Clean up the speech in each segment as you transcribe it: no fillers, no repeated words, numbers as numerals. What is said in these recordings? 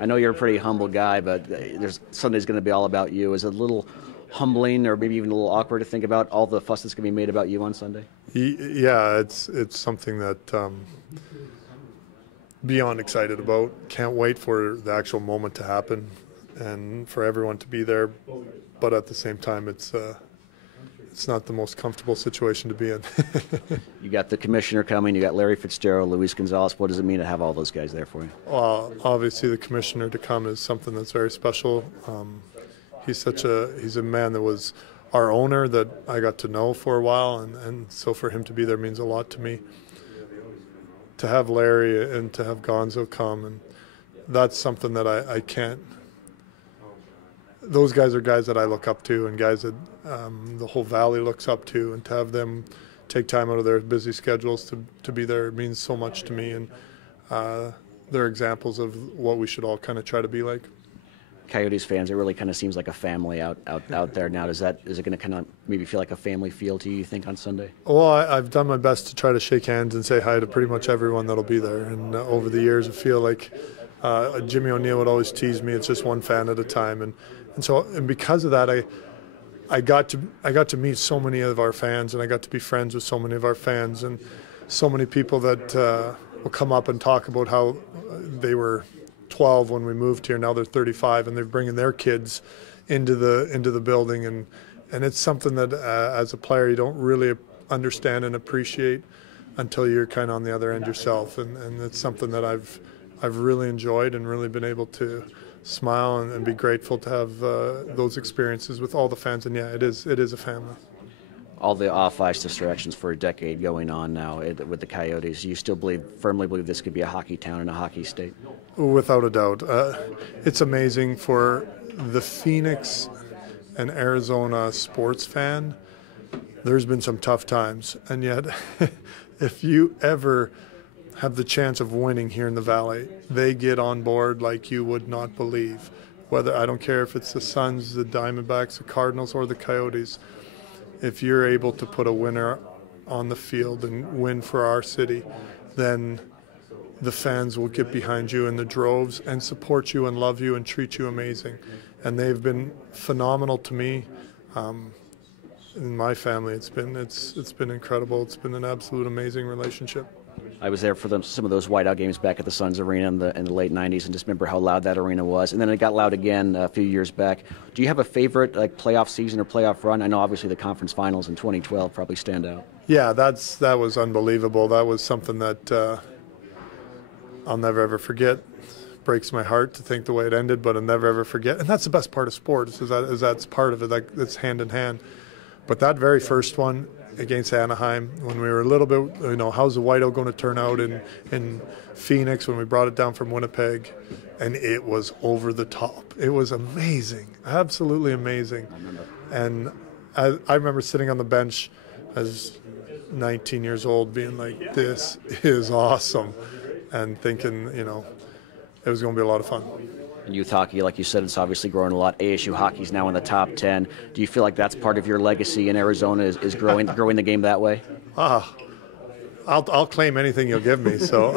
I know you're a pretty humble guy, but Sunday's going to be all about you. Is it a little humbling or maybe even a little awkward to think about all the fuss that's going to be made about you on Sunday? Yeah, it's something that beyond excited about. Can't wait for the actual moment to happen and for everyone to be there. But at the same time, it's not the most comfortable situation to be in. You got the commissioner coming. You got Larry Fitzgerald, Luis Gonzalez. What does it mean to have all those guys there for you? Obviously, the commissioner to come is something that's very special. He's a man that was our owner that I got to know for a while, and so for him to be there means a lot to me. To have Larry and to have Gonzo come, and that's something that I can't. Those guys are guys that I look up to, and guys that the whole valley looks up to, and to have them take time out of their busy schedules to be there means so much to me, and they're examples of what we should all kind of try to be like. Coyotes fans, it really kind of seems like a family out there now. Is it going to kind of maybe feel like a family feel to you think, on Sunday? Well, I've done my best to try to shake hands and say hi to pretty much everyone that'll be there. And over the years, I feel like Jimmy O'Neill would always tease me. It's just one fan at a time, and because of that, I got to meet so many of our fans, and I got to be friends with so many of our fans, and so many people that will come up and talk about how they were 12 when we moved here. Now they're 35, and they're bringing their kids into the building, and it's something that as a player you don't really understand and appreciate until you're kind of on the other end yourself, and it's something that I've really enjoyed and really been able to smile and be grateful to have those experiences with all the fans. And yeah, it is a family. All the off-ice distractions for a decade going on now with the Coyotes. You still firmly believe this could be a hockey town and a hockey state? Without a doubt. It's amazing for the Phoenix and Arizona sports fan. There's been some tough times, and yet if you ever have the chance of winning here in the Valley, they get on board like you would not believe. I don't care if it's the Suns, the Diamondbacks, the Cardinals, or the Coyotes. If you're able to put a winner on the field and win for our city, then the fans will get behind you in the droves and support you and love you and treat you amazing. And they've been phenomenal to me. In my family, it's been incredible. It's been an absolute amazing relationship. I was there for some of those whiteout games back at the Suns Arena in the late 90s, and just remember how loud that arena was. And then it got loud again a few years back. Do you have a favorite playoff season or playoff run? I know obviously the conference finals in 2012 probably stand out. Yeah, that was unbelievable. That was something that I'll never ever forget. Breaks my heart to think the way it ended, but I'll never ever forget. And that's the best part of sports, is that's part of it. It's hand in hand. But that very first one against Anaheim, when we were a little bit, how's the whiteout going to turn out in Phoenix, when we brought it down from Winnipeg, and it was over the top. It was amazing, absolutely amazing. And I remember sitting on the bench as 19 years old being like, this is awesome, and thinking, it was going to be a lot of fun. Youth hockey, like you said, it's obviously growing a lot. ASU hockey's now in the top 10. Do you feel like that's part of your legacy in Arizona, is growing the game that way? I'll claim anything you'll give me. So,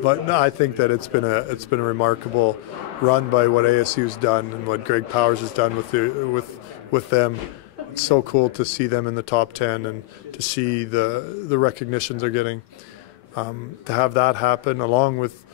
but no, I think that it's been a remarkable run by what ASU's done and what Greg Powers has done with them. It's so cool to see them in the top 10 and to see the recognitions they're getting. To have that happen, along with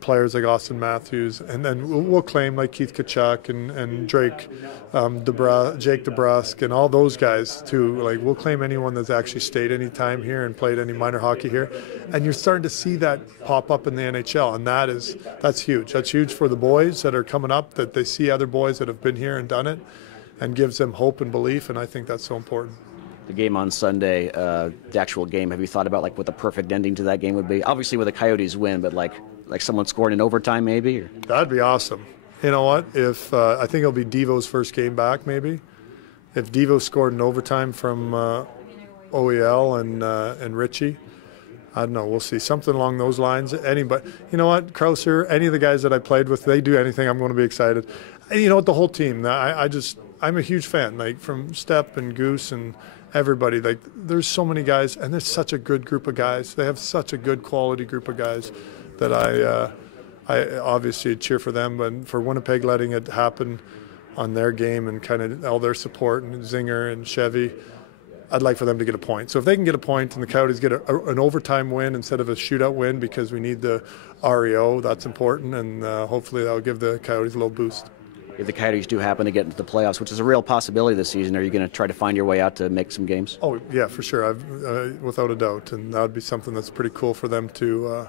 players like Austin Matthews, and then we'll claim like Keith Tkachuk and Jake DeBrusk and all those guys too. Like, we'll claim anyone that's actually stayed any time here and played any minor hockey here, and you're starting to see that pop up in the NHL, and that's huge. That's huge for the boys that are coming up, that they see other boys that have been here and done it, and gives them hope and belief, and I think that's so important. The game on Sunday, the actual game, have you thought about what the perfect ending to that game would be? Obviously with the Coyotes win, but like someone scored in overtime maybe? Or? That'd be awesome. You know what? If I think it'll be Devo's first game back maybe. If Devo scored in overtime from OEL and Richie, I don't know. We'll see. Something along those lines. Anybody, you know what? Krauser, any of the guys that I played with, they do anything, I'm going to be excited. And you know what? The whole team. I'm a huge fan. Like, from Step and Goose and everybody. Like, there's so many guys, and there's such a good group of guys. They have such a good quality group of guys that I obviously cheer for them, but for Winnipeg letting it happen on their game and kind of all their support and Zinger and Chevy, I'd like for them to get a point. So if they can get a point and the Coyotes get an overtime win instead of a shootout win because we need the REO, that's important, and hopefully that will give the Coyotes a little boost. If the Coyotes do happen to get into the playoffs, which is a real possibility this season, are you going to try to find your way out to make some games? Oh, yeah, for sure, without a doubt. And that would be something that's pretty cool for them to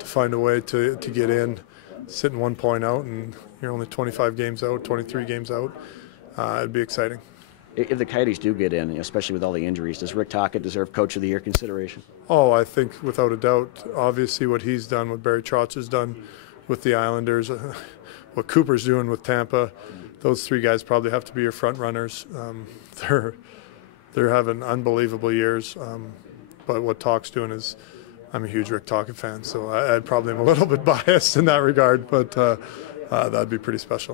find a way to get in, sitting 1 point out, and you're only 25 games out, 23 games out. It'd be exciting. If the Coyotes do get in, especially with all the injuries, does Rick Tocchet deserve Coach of the Year consideration? Oh, I think without a doubt. Obviously what he's done, what Barry Trotz has done with the Islanders, what Cooper's doing with Tampa, those three guys probably have to be your front runners. They're having unbelievable years, but what Tocchet's doing is, I'm a huge Rick Tocchet fan, so I probably am a little bit biased in that regard, but that'd be pretty special.